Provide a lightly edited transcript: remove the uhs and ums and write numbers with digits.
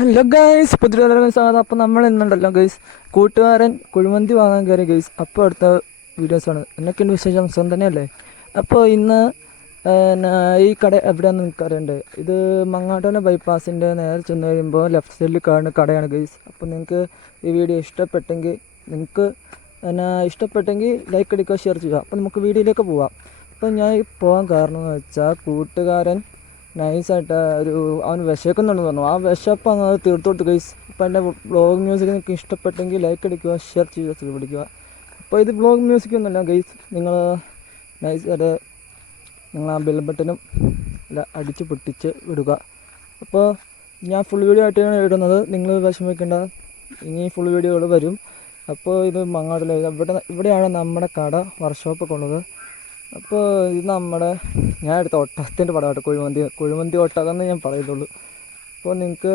Hello guys, പുതിയ സ്വാഗതം. അപ്പോൾ നമ്മൾ ഇന്നുണ്ടല്ലോ ഗൈസ്, കൂട്ടുകാരൻ കുഴിമന്തി വാങ്ങാൻ കയറി ഗൈസ്. അപ്പോൾ അടുത്ത വീഡിയോസാണ്. എന്നൊക്കെയുണ്ട് വിശേഷം? സുഖം തന്നെയല്ലേ? അപ്പോൾ ഇന്ന് ഈ കട എവിടെയാണെന്ന് നിങ്ങൾക്ക് അറിയണ്ടേ? ഇത് മങ്ങാട്ടുകര ബൈപ്പാസിൻ്റെ നേരെ ചെന്ന് കഴിയുമ്പോൾ ലെഫ്റ്റ് സൈഡിൽ കാണുന്ന കടയാണ് ഗൈസ്. അപ്പോൾ നിങ്ങൾക്ക് ഈ വീഡിയോ ഇഷ്ടപ്പെട്ടെങ്കിൽ ലൈക്ക് അടിക്കുക, ഷെയർ ചെയ്യുക. അപ്പോൾ നമുക്ക് വീഡിയോയിലേക്ക് പോവാം. അപ്പോൾ ഞാൻ പോകാൻ കാരണം എന്ന് വെച്ചാൽ, കൂട്ടുകാരൻ നൈസായിട്ട് അവൻ വിശക്കുന്നുണ്ടെന്ന് പറഞ്ഞു. ആ വിശപ്പ് അങ്ങ് തീർത്തു കൊടുത്തു ഗൈസ്. അപ്പോൾ എൻ്റെ വ്ളോഗ് മ്യൂസിക് നിങ്ങൾക്ക് ഇഷ്ടപ്പെട്ടെങ്കിൽ ലൈക്ക് അടിക്കുക, ഷെയർ ചെയ്യുക, പിടിക്കുക. അപ്പോൾ ഇത് വ്ളോഗ് മ്യൂസിക് ഒന്നുമല്ല ഗൈസ്. നിങ്ങൾ നൈസായിട്ട് നിങ്ങൾ ആ ബെൽ ബട്ടനും എല്ലാം അടിച്ച് പൊട്ടിച്ച് വിടുക. അപ്പോൾ ഞാൻ ഫുൾ വീഡിയോ ആയിട്ടാണ് ഇടുന്നത്. നിങ്ങൾ വിഷമിക്കേണ്ട, ഇനി ഫുൾ വീഡിയോകൾ വരും. അപ്പോൾ ഇത് മങ്ങാടിൽ ഇവിടെയാണ് നമ്മുടെ കട വർക്ക്ഷോപ്പൊക്കെ ഉള്ളത്. അപ്പോൾ ഇത് ഞാൻ എടുത്ത ഒട്ടകത്തിൻ്റെ പടമായിട്ട് കുഴിമന്തി ഒട്ടകം എന്ന് ഞാൻ പറയുന്നുള്ളൂ. അപ്പോൾ നിങ്ങൾക്ക്